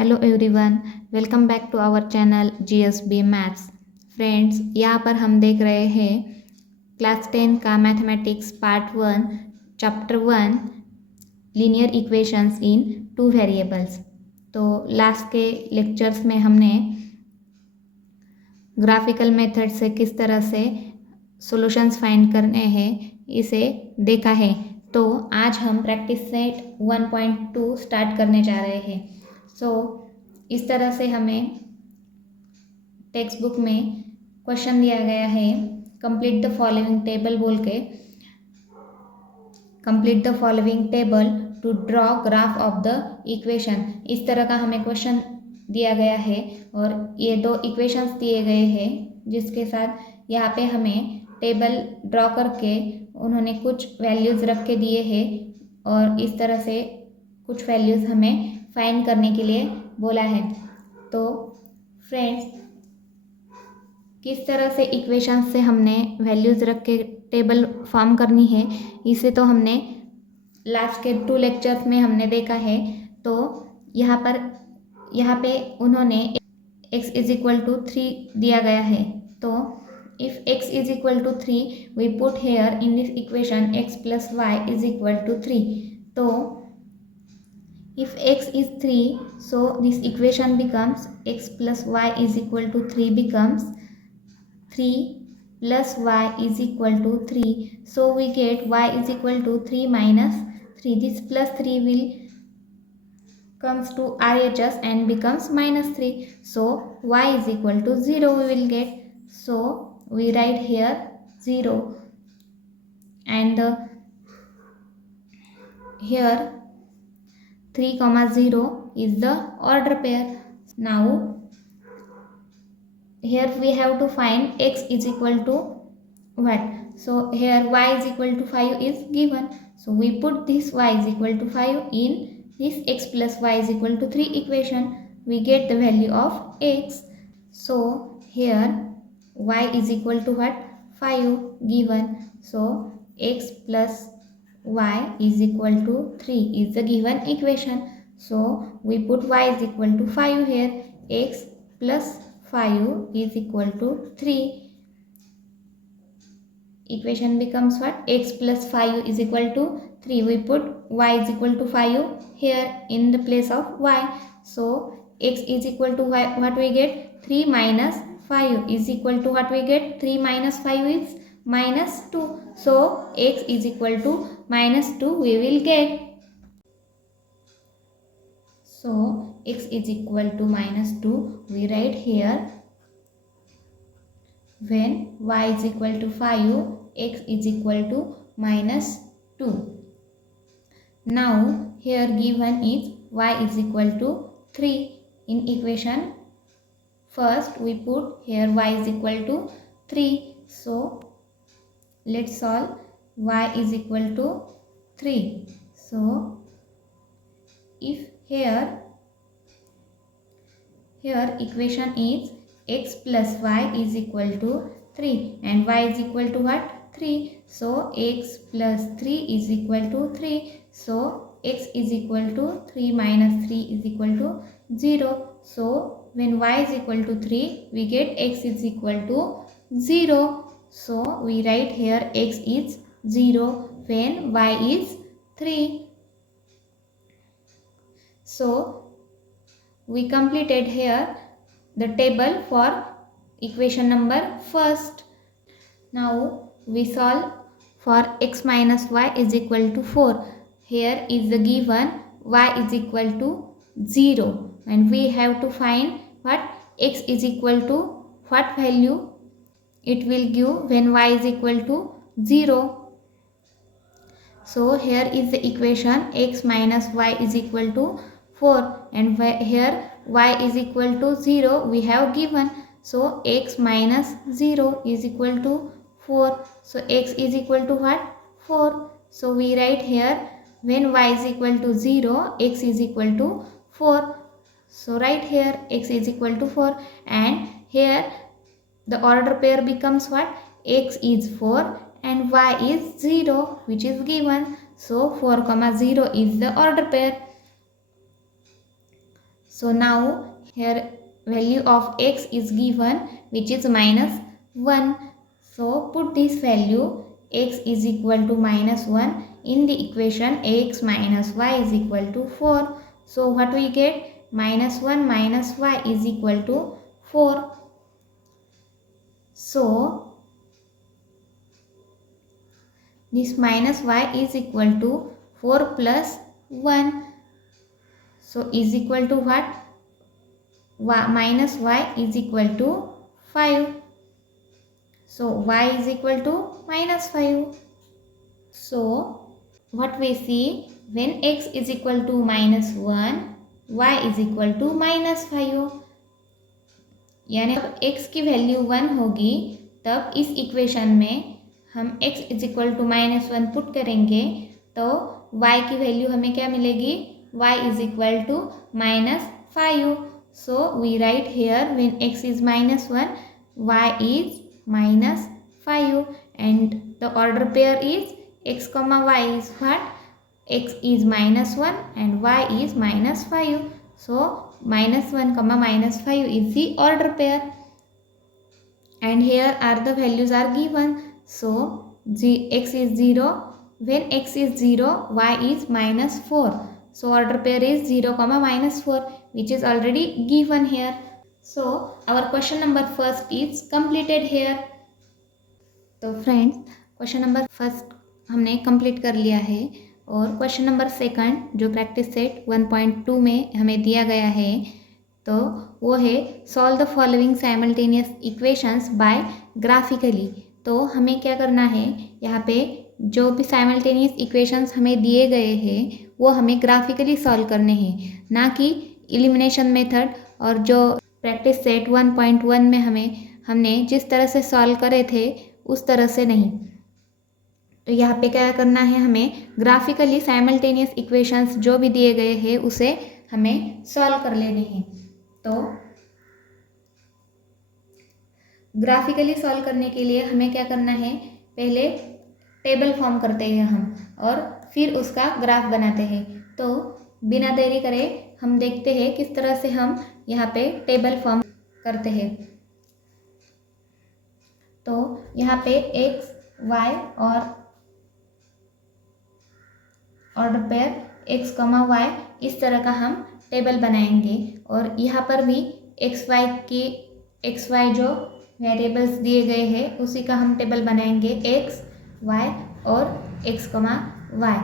Hello everyone, welcome back to our channel GSB maths. Friends, यहाँ पर हम देख रहे हैं क्लास 10 का mathematics part 1 chapter 1 linear equations in two variables. तो लास्ट के लेक्चर्स में हमने ग्राफिकल मेथड से किस तरह से सॉल्यूशंस फाइंड करने हैं इसे देखा है। तो आज हम प्रैक्टिस सेट 1.2 स्टार्ट करने जा रहे हैं। इस तरह से हमें टेक्स्ट बुक में क्वेश्चन दिया गया है, कंप्लीट द फॉलोइंग टेबल बोल के, complete the following table to draw graph of the equation. इस तरह का हमें क्वेश्चन दिया गया है और ये दो इक्वेशंस दिए गए हैं जिसके साथ यहाँ पे हमें टेबल ड्रॉ करके उन्होंने कुछ वैल्यूज़ रख के दिए हैं और इस तरह से कुछ वैल्यूज़ हमें फाइंड करने के लिए बोला है। तो फ्रेंड्स, किस तरह से इक्वेशन से हमने वैल्यूज़ रख के टेबल फॉर्म करनी है इसे तो हमने लास्ट के 2 लेक्चर्स में हमने देखा है। तो यहाँ पे उन्होंने x इज इक्वल टू 3 दिया गया है। तो if x is equal to 3 we put here in this equation x plus y is equal to 3। तो if x is 3, so this equation becomes x plus y is equal to 3 becomes 3 plus y is equal to 3. So we get y is equal to 3 minus 3. This plus 3 will comes to RHS and becomes minus 3. So y is equal to 0 we will get. So we write here 0 and here 3, 0 is the order pair. Now here we have to find x is equal to what? So here y is equal to 5 is given. So we put this y is equal to 5 in this x plus y is equal to 3 equation. We get the value of x. So here y is equal to what? 5 given. So x plus y is equal to 3 is the given equation. So we put y is equal to 5 here. X plus 5 is equal to 3. Equation becomes what? X plus 5 is equal to 3. We put y is equal to 5 here in the place of y. So x is equal to y, what we get? 3 minus 5 is equal to what we get? 3 minus 5 is minus 2. So x is equal to minus 2 we will get. So x is equal to minus 2 we write here. When y is equal to 5, x is equal to minus 2. Now here given is y is equal to 3 in equation. First we put here y is equal to 3. So let's solve y is equal to 3. So if here equation is x plus y is equal to 3 and y is equal to what? 3. So x plus 3 is equal to 3. So x is equal to 3 minus 3 is equal to 0. So when y is equal to 3 we get x is equal to 0. So we write here x is 0 when y is 3. So we completed here the table for equation number first. Now we solve for x minus y is equal to 4. Here is the given y is equal to 0 and we have to find what? X is equal to what value it will give when y is equal to 0. So here is the equation x minus y is equal to 4 and here y is equal to 0 we have given. So x minus 0 is equal to 4. So x is equal to what? 4. So we write here when y is equal to 0 x is equal to 4. So write here x is equal to 4 and here the order pair becomes what? X is 4 and y is 0 which is given. So 4, 0 is the order pair. So now here value of x is given, which is -1. So put this value x is equal to -1 in the equation ax minus y is equal to 4. So what we get? -1 minus y is equal to 4. So this minus y is equal to 4 plus 1. So is equal to what? Minus y is equal to 5. So y is equal to -5. So what we see, when x is equal to -1, y is equal to -5. यानी जब x की value 1 होगी तब इस equation में हम x is equal to -1 put करेंगे तो y की वैल्यू हमें क्या मिलेगी? y is equal to -5. So we write here when x is -1 y is -5 and the order pair is x, y is what? X is -1 and y is -5. So -1, -5 is the order pair. And here are the values are given. So x is 0. When x is 0, y is -4. So order pair is 0, -4, which is already given here. So our question number first is completed here. तो friends question number first हमने complete कर लिया है और question number second जो practice set 1.2 में हमें दिया गया है तो वो है solve the following simultaneous equations bye graphically. तो हमें क्या करना है, यहाँ पे जो भी साइमल्टेनियस इक्वेशंस हमें दिए गए हैं वो हमें ग्राफिकली सॉल्व करने हैं, ना कि एलिमिनेशन मेथड और जो प्रैक्टिस सेट 1.1 में हमने जिस तरह से सॉल्व करे थे उस तरह से नहीं। तो यहाँ पे क्या करना है, हमें ग्राफिकली साइमल्टेनियस इक्वेशंस जो भी दिए गए हैं उसे हमें सॉल्व कर लेने हैं। तो ग्राफिकली सॉल्व करने के लिए हमें क्या करना है, पहले टेबल फॉर्म करते हैं हम और फिर उसका ग्राफ बनाते हैं। तो बिना देरी करे हम देखते हैं किस तरह से हम यहाँ पे टेबल फॉर्म करते हैं। तो यहाँ पे x, y और ऑर्डर पेयर x, y इस तरह का हम टेबल बनाएंगे और यहाँ पर भी x y जो वेरिएबल्स दिए गए हैं उसी का हम टेबल बनाएंगे x, y और x, y।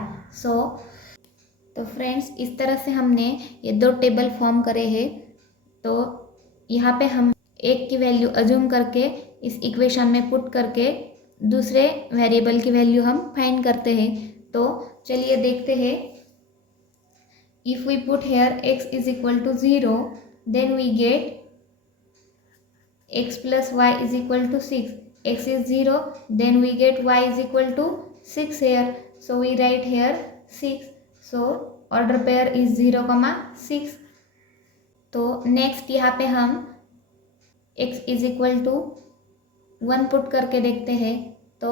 तो फ्रेंड्स इस तरह से हमने ये दो टेबल फॉर्म करे हैं। तो यहाँ पे हम एक की वैल्यू अज्यूम करके इस इक्वेशन में पुट करके दूसरे वेरिएबल की वैल्यू हम फाइंड करते हैं। तो चलिए देखते हैं। If we put here x is equal to 0 then we get x plus y is equal to 6. x is 0 then we get y is equal to 6 here. So we write here 6. So order pair is 0, 6. तो next यहाँ पे हम x is equal to 1 put करके देखते हैं। तो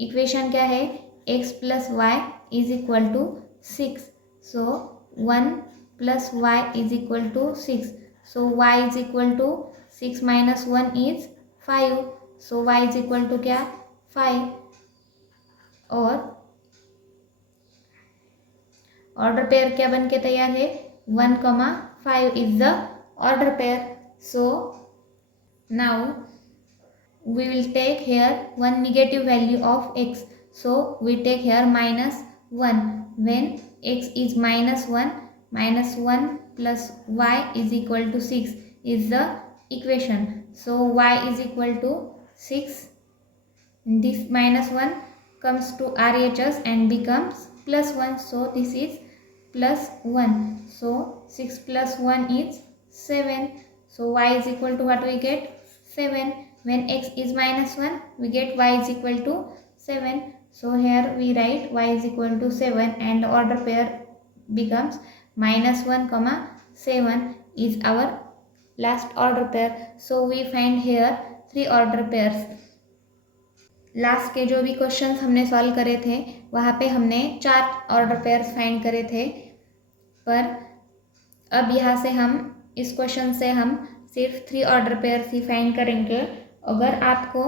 equation क्या है, x plus y is equal to 6. So 1 plus y is equal to 6. So y is equal to 6 minus 1 is 5. So y is equal to क्या, 5। और ऑर्डर पेयर क्या बन के तैयार है, 1, 5 is the order pair. So now we will take here one negative value of x. So we take here -1. When x is -1, -1 plus y is equal to 6 is the equation. So y is equal to 6. This -1 comes to RHS and becomes +1. So this is +1. So 6 plus 1 is 7. So y is equal to what we get, 7. When x is -1 we get y is equal to 7. So here we write y is equal to 7 and order pair becomes -1, 7 is our last order pair. So we find here 3 order pairs. Last के जो भी questions हमने solve करे थे वहाँ पे हमने 4 order pairs find करे थे, पर अब यहाँ से हम इस क्वेश्चन से हम सिर्फ 3 ऑर्डर पेयर्स ही फाइंड करेंगे। अगर आपको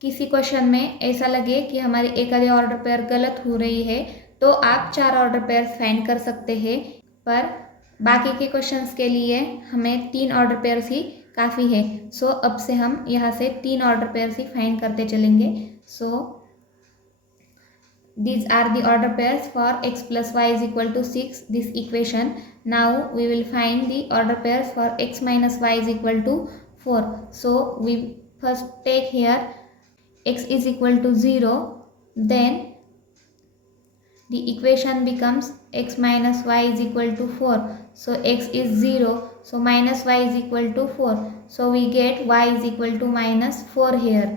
किसी क्वेश्चन में ऐसा लगे कि हमारी एक आधी ऑर्डर पेयर गलत हो रही है तो आप 4 ऑर्डर पेयर्स फाइंड कर सकते हैं, पर बाकी के क्वेश्चंस के लिए हमें 3 ऑर्डर पेयर्स ही काफ़ी है। सो अब से हम यहाँ से 3 ऑर्डर पेयर्स ही फाइंड करते चलेंगे। सो these are the order pairs for x plus y is equal to 6, this equation. Now we will find the order pairs for x minus y is equal to 4. So we first take here x is equal to 0, then the equation becomes x minus y is equal to 4. So x is 0, so minus y is equal to 4. So we get y is equal to minus 4 here.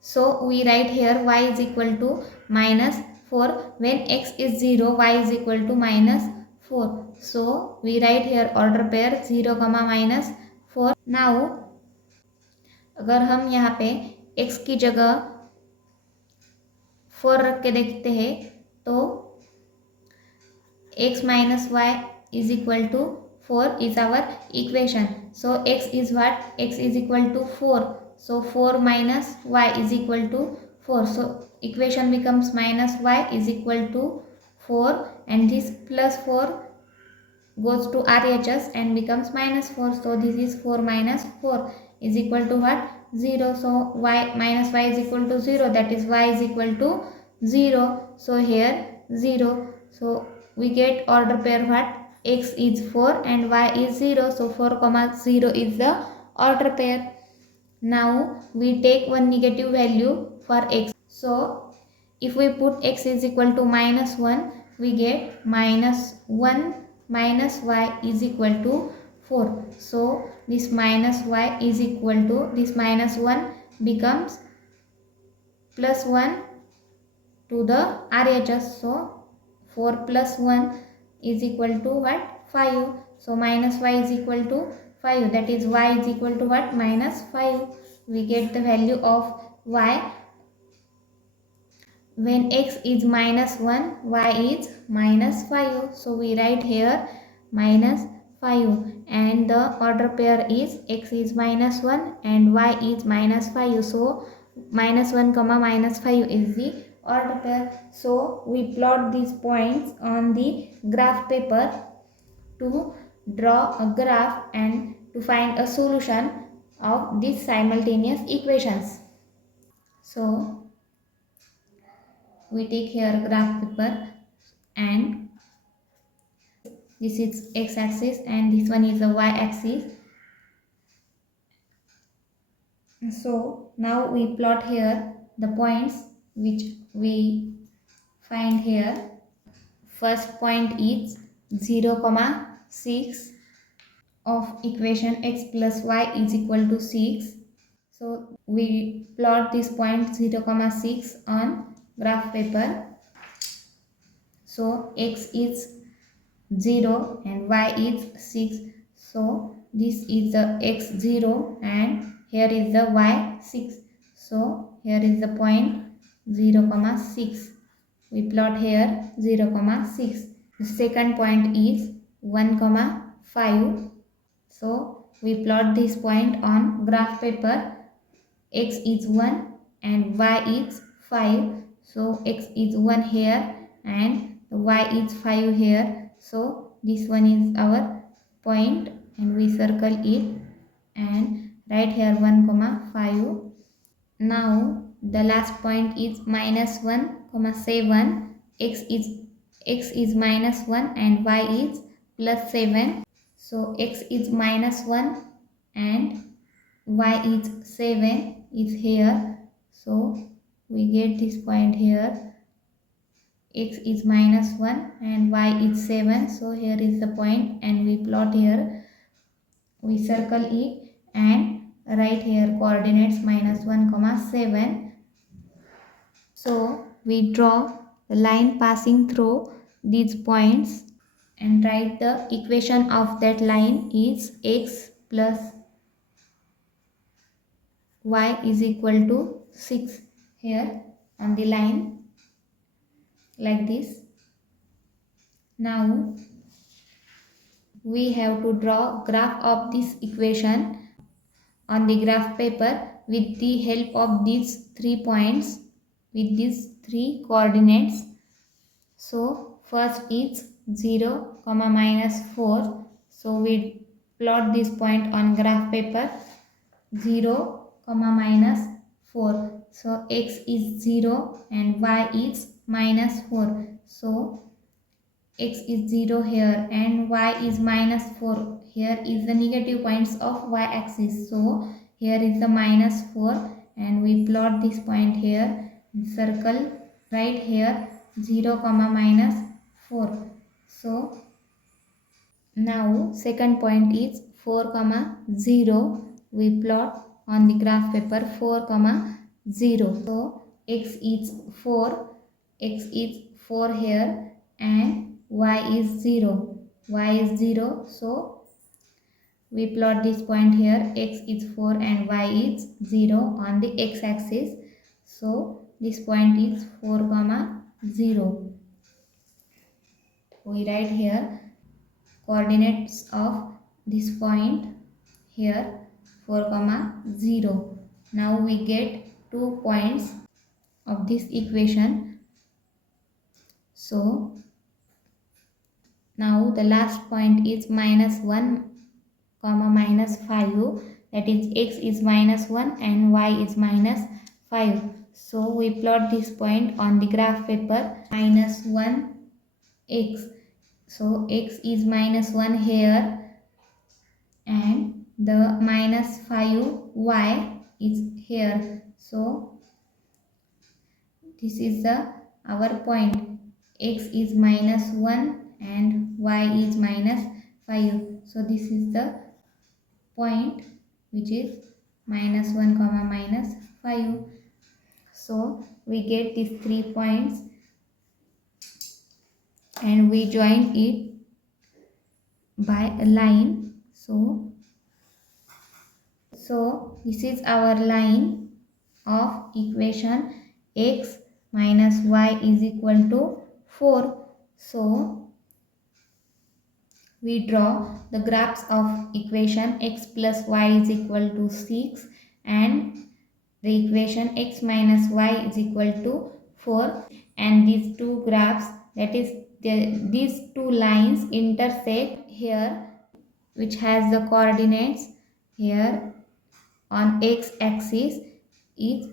So we write here y is equal to minus 4. When x is 0, y is equal to minus 4. So we write here order pair 0, minus 4. Now अगर हम यहाँ पे x की जगह 4 रख के देखते हैं तो x minus y is equal to 4 is our equation. So x is what? X is equal to 4. So 4 minus y is equal to 4. So equation becomes minus y is equal to 4, and this plus 4 goes to RHS and becomes minus 4. So this is 4 minus 4 is equal to what? 0. So y minus y is equal to 0, that is y is equal to 0. So here 0. So we get order pair what? X is 4 and y is 0. So 4 comma 0 is the order pair. Now we take one negative value for x. So if we put x is equal to minus 1, we get minus 1 minus y is equal to 4. So this minus y is equal to, this minus 1 becomes plus 1 to the RHS. So 4 plus 1 is equal to what? 5. So minus y is equal to 5, that is y is equal to what? Minus 5. We get the value of y when x is minus 1, y is minus 5. So we write here minus 5, and the order pair is x is minus 1 and y is minus 5. So minus 1 comma minus 5 is the order pair. So we plot these points on the graph paper to draw a graph and to find a solution of these simultaneous equations. So we take here graph paper, and this is x axis and this one is the y axis. So now we plot here the points which we find here. First point is 0, 6 of equation x plus y is equal to 6. So we plot this point 0, 6 on graph paper. So x is 0 and y is 6. So this is the x0 and here is the y6. So here is the point 0, 6. We plot here 0, 6. The second point is 1, 5. So we plot this point on graph paper. X is 1 and y is 5. So x is 1 here and y is 5 here. So this one is our point and we circle it and write here 1, 5. Now the last point is minus 1, 7. X is minus 1 and y is plus 7. So x is minus 1 and y is 7 is here. So we get this point here. X is minus 1 and y is 7. So here is the point and we plot here. We circle it and write here coordinates minus 1, 7. So we draw the line passing through these points and write the equation of that line is x plus y is equal to 6 here. on the line like this. Now we have to draw graph of this equation on the graph paper with the help of these 3 points, with these 3 coordinates. So first is 0, -4. So we plot this point on graph paper, 0, -4. So x is 0 and y is -4. So x is 0 here and y is -4. Here is the negative points of y axis. So here is the -4 and we plot this point here and circle right here 0, -4. So now second point is 4, 0. We plot on the graph paper 4, 0. So x is 4 here and y is 0. Y is 0. So we plot this point here, x is 4 and y is 0 on the x axis. So this point is 4, 0. We write here coordinates of this point here 4, 0. Now we get 2 points of this equation. So now the last point is -1, -5. That is x is -1 and y is -5. So we plot this point on the graph paper, -1 x. So x is -1 here and the -5 y is here. So this is our point. X is -1 and y is -5. So this is the point which is -1, -5. So we get these 3 points and we join it by a line. So this is our line of equation x minus y is equal to 4. So we draw the graphs of equation x plus y is equal to 6 and the equation x minus y is equal to 4, and these two graphs, that is these two lines intersect here, which has the coordinates here on x axis is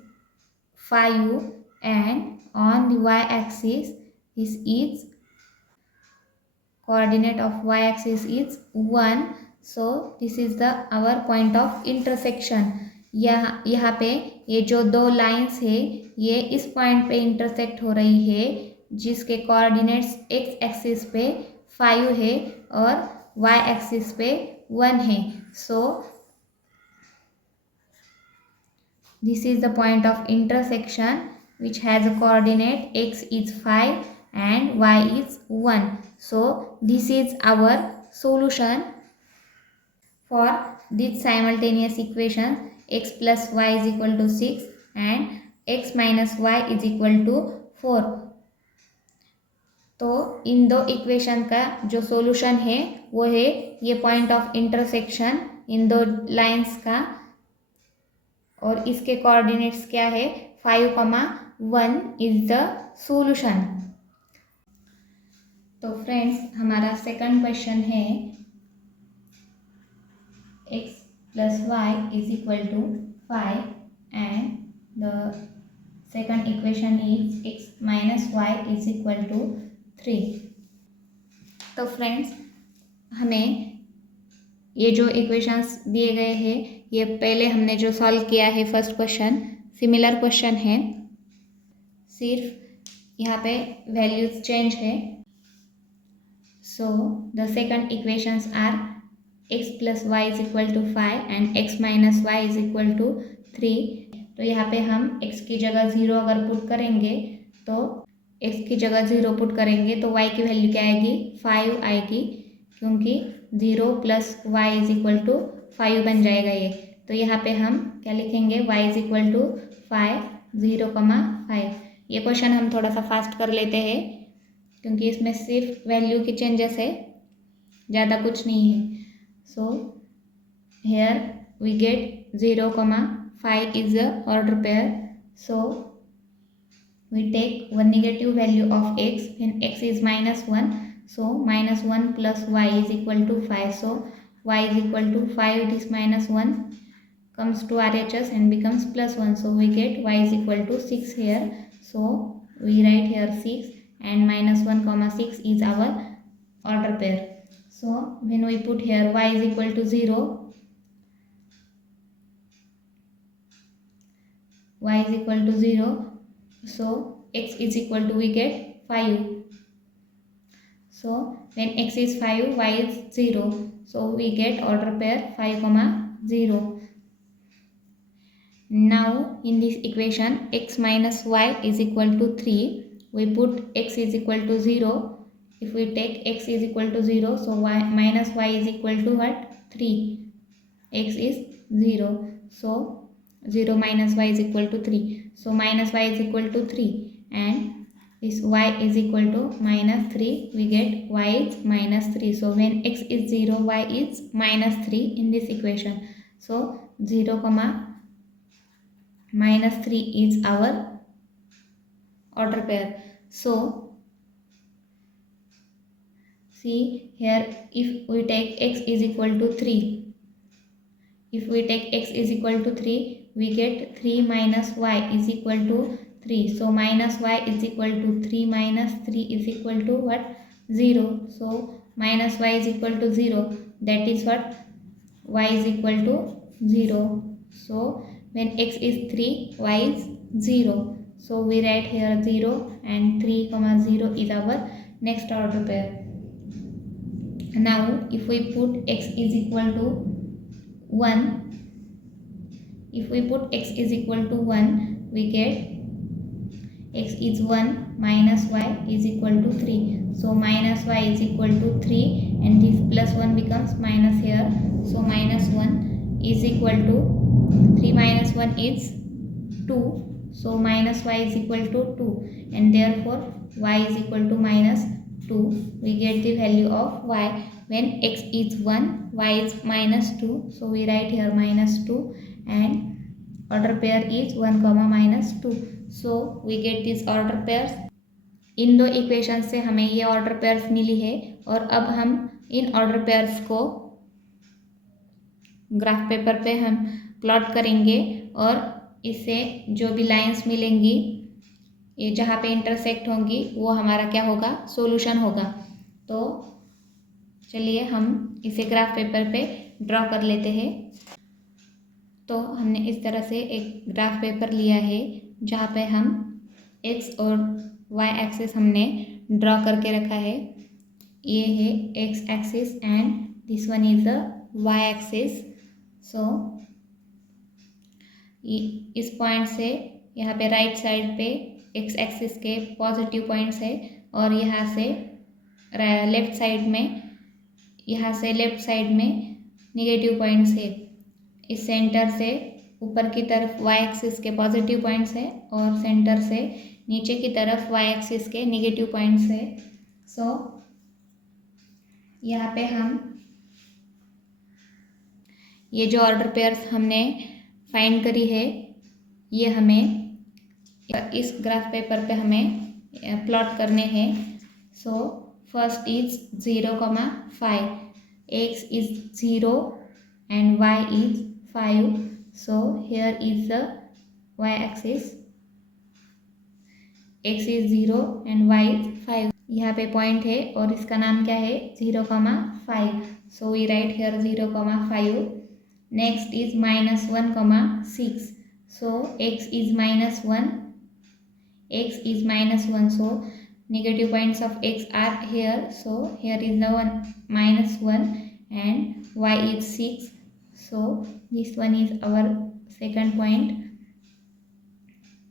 5 and on the y axis this is coordinate of y axis is 1. So this is the our point of intersection. यहाँ पे ये जो दो lines है ये इस point पे intersect हो रही है, जिसके कोऑर्डिनेट्स x एक्सिस पे 5 है और y एक्सिस पे 1 है. So this is the point of intersection which has a coordinate x is 5 and y is 1. So this is our solution for this simultaneous equation x plus y is equal to 6 and x minus y is equal to 4. तो इन दो equation का जो solution है वो है ये point of intersection इन दो lines का, और इसके कोऑर्डिनेट्स क्या है 5, 1 इज द सॉल्यूशन. तो फ्रेंड्स हमारा सेकंड क्वेश्चन है x plus y is equal to 5 and the second equation is x minus y is equal to 3. तो फ्रेंड्स हमें ये जो इक्वेशंस दिए गए हैं ये पहले हमने जो सॉल्व किया है फर्स्ट क्वेश्चन सिमिलर क्वेश्चन है, सिर्फ यहाँ पे वैल्यूज चेंज है. So the second equations are x plus y is equal to 5 and x minus y is equal to 3. तो यहाँ पे हम x की जगह 0 अगर पुट करेंगे तो x की जगह 0 पुट करेंगे तो y की वैल्यू क्या आएगी 5 आएगी, क्योंकि 0 plus y is equal to 5 बन जाएगा ये. तो यहाँ पे हम क्या लिखेंगे y इज इक्वल टू 5, 0, 5. ये क्वेश्चन हम थोड़ा सा फास्ट कर लेते हैं क्योंकि इसमें सिर्फ वैल्यू की चेंजेस है, ज़्यादा कुछ नहीं है. सो here we get 0, 5 is the order pair. So we take one negative value of x when x is -1. So -1 plus y is equal to 5. So y is equal to 5. This -1 comes to RHS and becomes +1. So we get y is equal to 6 here. So we write here 6 and -1, 6 is our order pair. So when we put here y is equal to 0, y is equal to 0, so x is equal to, we get 5. So when x is 5, y is 0, so we get order pair 5, 0. Now in this equation x minus y is equal to 3. We put x is equal to 0. If we take x is equal to 0, so y minus y is equal to what? 3. X is 0, so 0 minus y is equal to 3. So minus y is equal to 3 and this y is equal to -3. We get y is -3. So when x is 0, y is -3 in this equation. So 0, -3 is our order pair. So see here, if we take x is equal to 3, if we take x is equal to 3, we get 3 minus y is equal to 3. So minus y is equal to 3 minus 3 is equal to what? 0. So minus y is equal to 0. That is what? Y is equal to 0. So when x is 3, y is 0. So we write here 0 and 3, 0 is our next order pair. Now if we put x is equal to 1, if we put x is equal to 1, we get x is 1 minus y is equal to 3. So minus y is equal to 3 and this plus 1 becomes minus here. So minus 1 is equal to 3 minus 1 is 2. So minus y is equal to 2 and therefore y is equal to -2. We get the value of y when x is 1, y is -2. So we write here -2 and order pair is 1, -2. So we get these order pairs. इन दो equation से हमें ये order pairs मिली है और अब हम in order pairs को graph paper पे हम प्लॉट करेंगे और इससे जो भी लाइंस मिलेंगी, ये जहाँ पे इंटरसेक्ट होंगी, वो हमारा क्या होगा? सॉल्यूशन होगा. तो चलिए हम इसे ग्राफ पेपर पे ड्रॉ कर लेते हैं. तो हमने इस तरह से एक ग्राफ पेपर लिया है जहाँ पे हम x और y एक्सिस हमने ड्रॉ करके रखा है. ये है x axis and this one is the y axis. So इस पॉइंट से यहाँ पे राइट साइड पे x एक्सिस के पॉजिटिव पॉइंट्स है और यहाँ से लेफ्ट साइड में, यहाँ से लेफ्ट साइड में नेगेटिव पॉइंट्स है. इस सेंटर से ऊपर की तरफ y एक्सिस के पॉजिटिव पॉइंट्स है और सेंटर से नीचे की तरफ y एक्सिस के नेगेटिव पॉइंट्स है. सो यहाँ पे हम ये जो ऑर्डर पेयर्स हमने फाइंड करी है, ये हमें इस ग्राफ पेपर पे हमें प्लॉट करने हैं. So first is 0, 5. x is 0 and y is 5. So here is the y axis. x is 0 and y is 5. यहाँ पे पॉइंट है और इसका नाम क्या है? 0, 5. So we write here 0, 5. Next is -1, 6. So x is -1. X is -1. So negative points of x are here. So here is the -1 and y is 6. So this one is our second point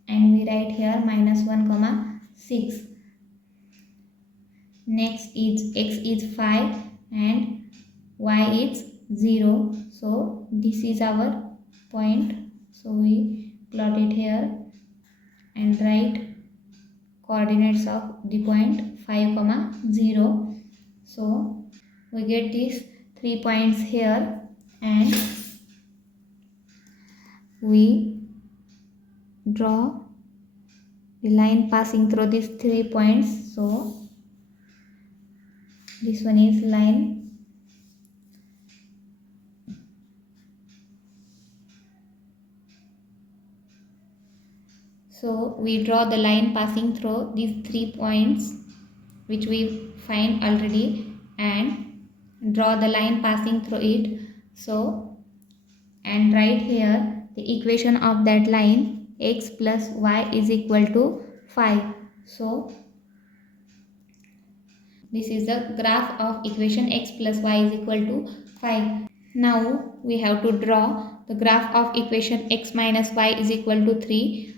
and we write here -1, 6. Next is x is 5 and y is 0. So this is our point. So we plot it here and write coordinates of the point 5 comma 0. So we get these 3 points here and we draw the line passing through these 3 points. So this one is line. So we draw the line passing through these 3 points which we find already and draw the line passing through it. So and write here the equation of that line, x plus y is equal to 5. So this is the graph of equation x plus y is equal to 5. Now we have to draw the graph of equation x minus y is equal to 3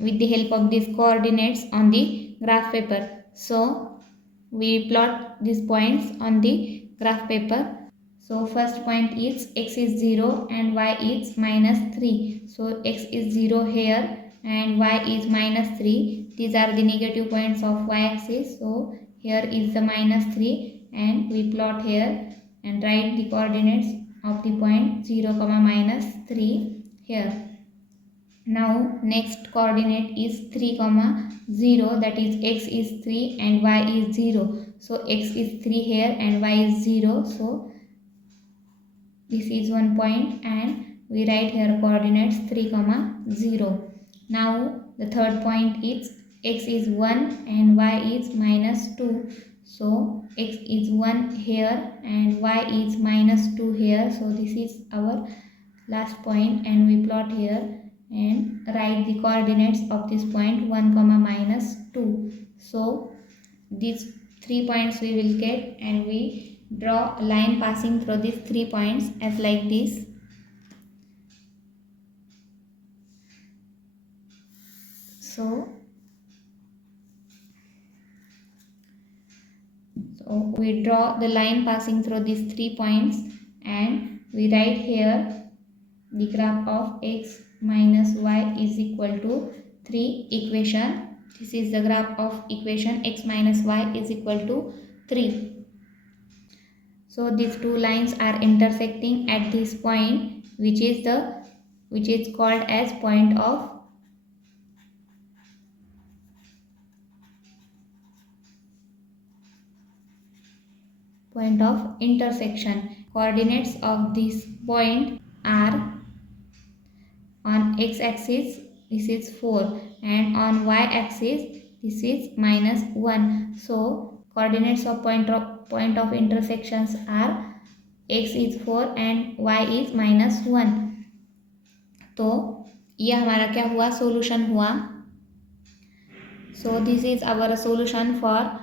with the help of these coordinates on the graph paper. So we plot these points on the graph paper. So first point is x is 0 and y is minus 3. So x is 0 here and y is minus 3. These are the negative points of y axis. So here is the minus 3 and we plot here and write the coordinates of the point 0 comma minus 3 here. Now next coordinate is 3 comma 0, that is x is 3 and y is 0. So x is 3 here and y is 0. So this is one point and we write here coordinates 3 comma 0. Now the third point is x is 1 and y is minus 2. So x is 1 here and y is minus 2 here. So this is our last point and we plot here and write the coordinates of this point 1 comma minus 2. So these 3 points we will get and we draw a line passing through these 3 points as like this. So we draw the line passing through these 3 points and we write here the graph of x minus y is equal to 3 equation. This is the graph of equation x minus y is equal to 3. So these two lines are intersecting at this point which is called as point of intersection. Coordinates of this point are on x axis this is 4 and on y axis this is minus 1. So coordinates of point of intersections are x is 4 and y is minus 1. तो यह हमारा क्या हुआ, solution हुआ. So this is our solution for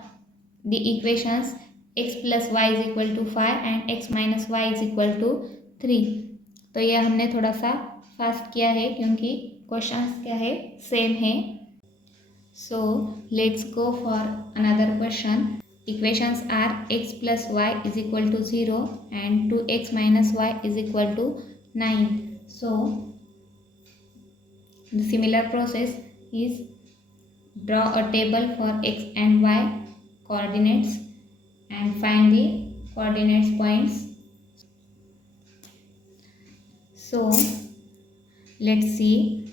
the equations x plus y is equal to 5 and x minus y is equal to 3. तो यह हमने थोड़ा सा फास्ट किया है क्योंकि क्वेश्चंस क्या है, सेम है. So let's go for another question. Equations are x plus y is equal to 0 and 2x minus y is equal to 9. So the similar process is draw a table for x and y coordinates and find the coordinates points. So let's see.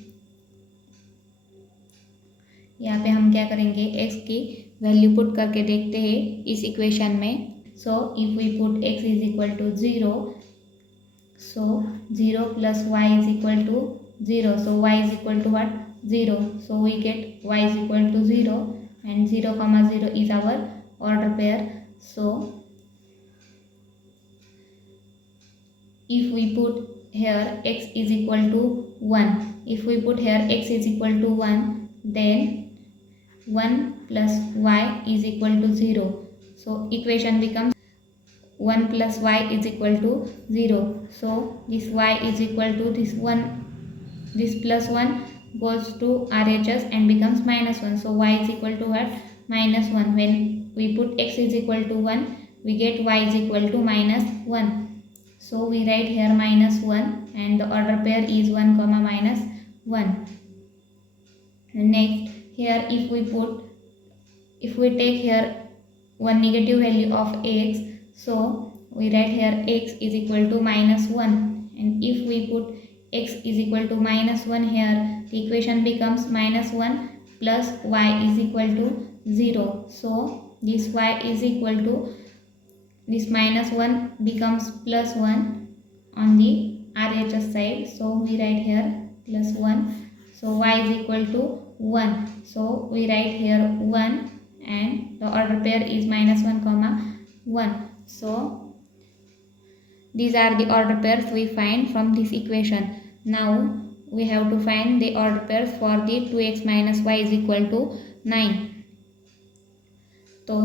यहाँ पे हम क्या करेंगे, x की value put करके देखते हैं इस इक्वेशन में. So if we put x is equal to 0, so 0 plus y is equal to 0. So y is equal to what, 0. So we get y is equal to 0 and 0 comma 0 is our order pair. So if we put here x is equal to 1, if we put here x is equal to 1, then 1 plus y is equal to 0. So equation becomes 1 plus y is equal to 0. So this y is equal to this 1, this plus 1 goes to RHS and becomes minus 1. So y is equal to what, minus 1. When we put x is equal to 1, we get y is equal to minus 1. So we write here minus 1 and the order pair is 1 comma minus 1. Next here if we take here one negative value of x, so we write here x is equal to -1, and if we put x is equal to -1 here, the equation becomes -1 plus y is equal to 0. So this y is equal to this -1 becomes +1 on the RHS side, so we write here +1. So y is equal to 1, so we write here 1, and the order pair is -1, 1. So these are the order pairs we find from this equation. Now we have to find the order pairs for the 2x minus y is equal to 9. तो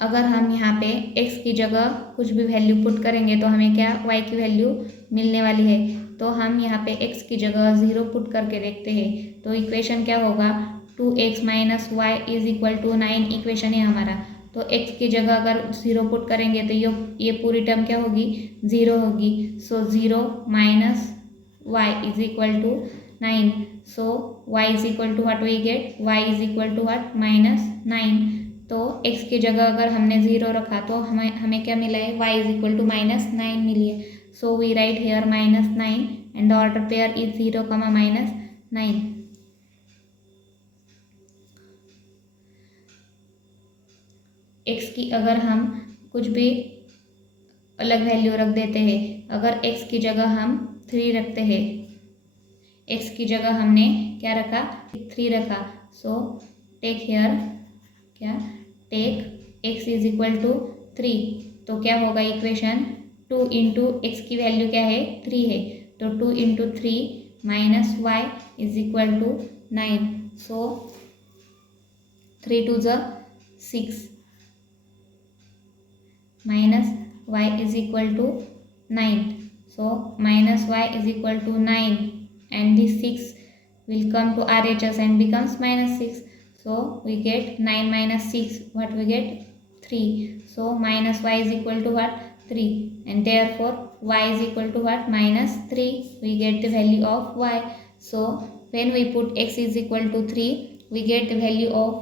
अगर हम यहाँ पे x की जगह कुछ भी value put करेंगे तो हमें क्या y की वैल्यू मिलने वाली है। तो हम यहाँ पे x की जगह 0 पुट करके देखते हैं, तो इक्वेशन क्या होगा, 2x minus y is equal to 9 equation है हमारा। तो x की जगह अगर 0 पुट करेंगे तो ये पूरी टर्म क्या होगी, 0 होगी। So 0 minus y is equal to 9। So y is equal to what we get, y is equal to what, -9। तो x की जगह अगर हमने 0 रखा तो हमें क्या मिला है, y इज इक्वल टू -9 मिली है। So we write here -9 and the order pair is 0, -9। x की अगर हम कुछ भी अलग वैल्यू रख देते हैं, अगर x की जगह हम 3 रखते हैं, x की जगह हमने क्या रखा, 3 रखा। सो टेक हेयर क्या, take x is equal to 3, तो क्या होगा इक्वेशन, 2 इंटू एक्स की वैल्यू क्या है, 3 है, तो 2 into 3 minus y is equal to 9। So 3 twos 6 minus y is equal to 9. So minus y is equal to 9, and this 6 will come to RHS and becomes -6. So we get 9 minus 6, what we get, 3. So minus y is equal to what, 3, and therefore y is equal to what, -3. We get the value of y. So when we put x is equal to 3, we get the value of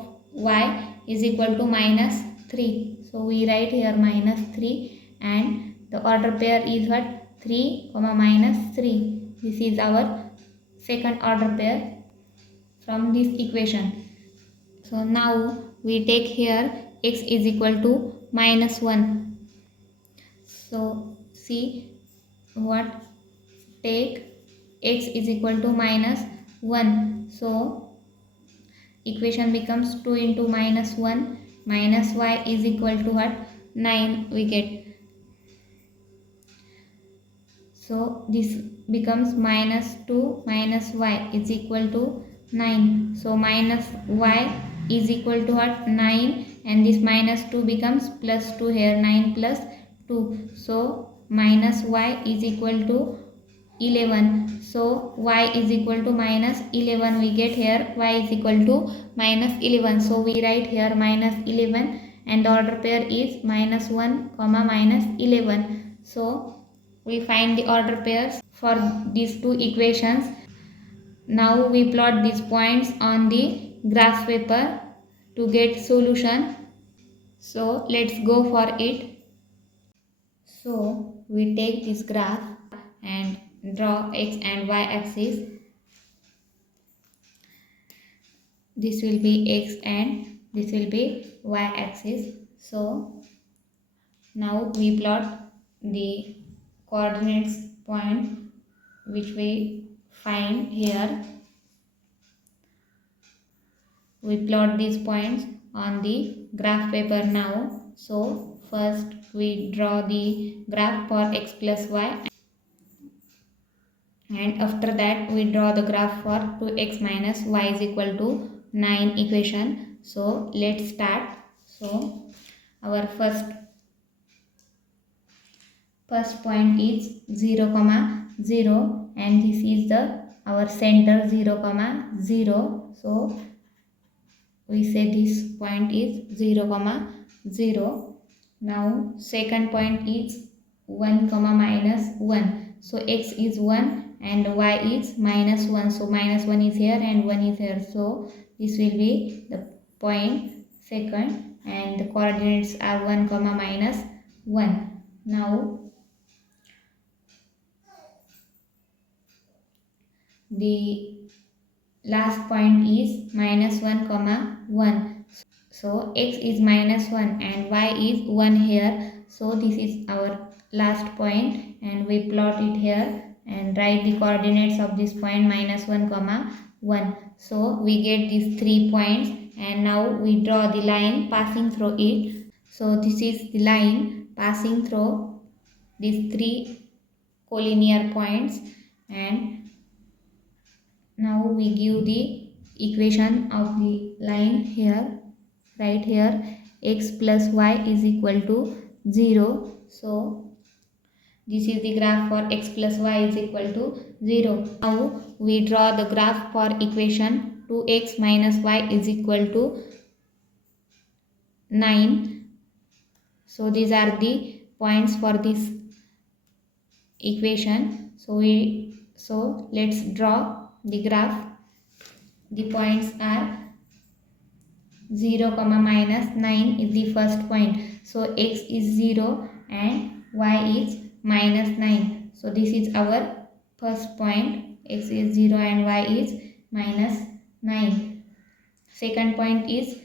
y is equal to -3. So we write here -3, and the order pair is what, 3, -3. This is our second order pair from this equation. So now we take here x is equal to -1. So see what, take x is equal to -1. So equation becomes 2 into -1 minus y is equal to what, 9 we get. So this becomes -2 minus y is equal to 9. So minus y is equal to what, 9, and this -2 becomes +2 here, 9 plus 2. So minus y is equal to 11. So y is equal to -11, we get here y is equal to -11. So we write here -11, and the order pair is -1, -11. So we find the order pairs for these two equations. Now we plot these points on the graph paper to get solution. So let's go for it. So we take this graph and draw x and y axis. This will be x and this will be y axis. So now we plot the coordinates point which we find here. We plot these points on the graph paper now. So first we draw the graph for x plus y, and after that we draw the graph for 2x minus y is equal to 9 equation. So let's start. So our first point is 0, 0, and this is the our center 0, 0. So we say this point is 0, 0. Now second point is 1, -1. So x is 1 and y is -1. So -1 is here and 1 is here. So this will be the point second, and the coordinates are 1 comma minus 1. Now the last point is minus 1 comma 1. So x is minus 1 and y is 1 here. So this is our last point, and we plot it here and write the coordinates of this point minus 1 comma 1. So we get these 3 points, and now we draw the line passing through it. So this is the line passing through these 3 collinear points, and now we give the equation of the line here. Right here, x plus y is equal to 0. So this is the graph for x plus y is equal to 0. Now we draw the graph for equation 2x minus y is equal to 9. So these are the points for this equation. So let's draw the graph. The points are 0 comma minus 9 is the first point. So x is 0 and y is minus 9. So this is our first point. X is 0 and y is minus 9. Second point is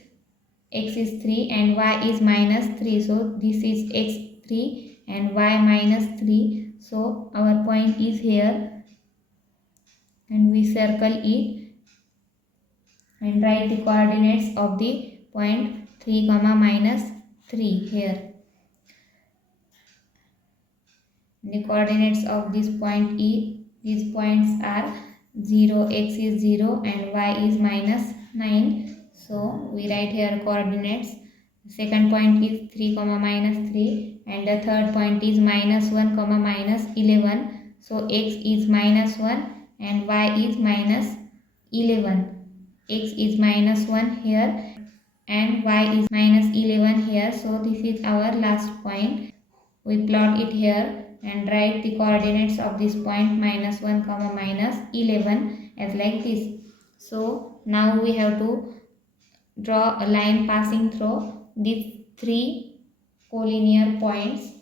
x is 3 and y is minus 3. So this is x 3 and y minus 3. So our point is here, and we circle it and write the coordinates of the point 3 comma minus 3 here. The coordinates of this point these points are 0, x is 0 and y is minus 9. So we write here coordinates. The second point is 3 comma minus 3, and the third point is minus 1 comma minus 11. So x is minus 1 and y is minus 11. X is minus 1 here and y is minus 11 here. So this is our last point. We plot it here and write the coordinates of this point minus 1 comma minus 11 as like this. So now we have to draw a line passing through these 3 collinear points.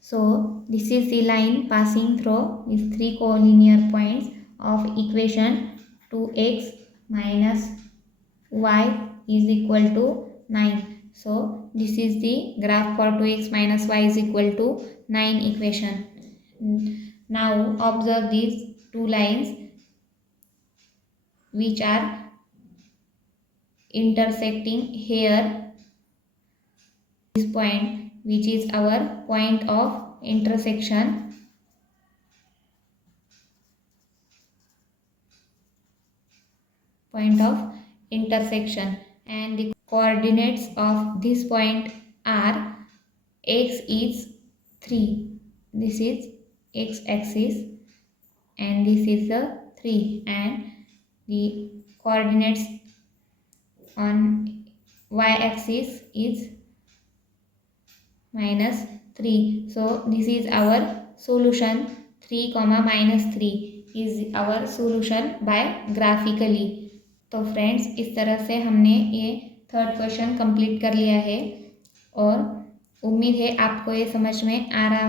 So this is the line passing through these 3 collinear points of equation 2x minus y is equal to 9. So this is the graph for 2x minus y is equal to 9 equation. Now observe these 2 lines which are intersecting here. This point which is our point of intersection. And the coordinates of this point are x is 3. This is x axis and this is the 3, and the coordinates on y axis is minus 3. So this is our solution. 3 comma minus 3 is our solution by graphically. तो friends, इस तरह से हमने ये third question complete कर लिया है, और उम्मीद है आपको ये समझ में आ रहा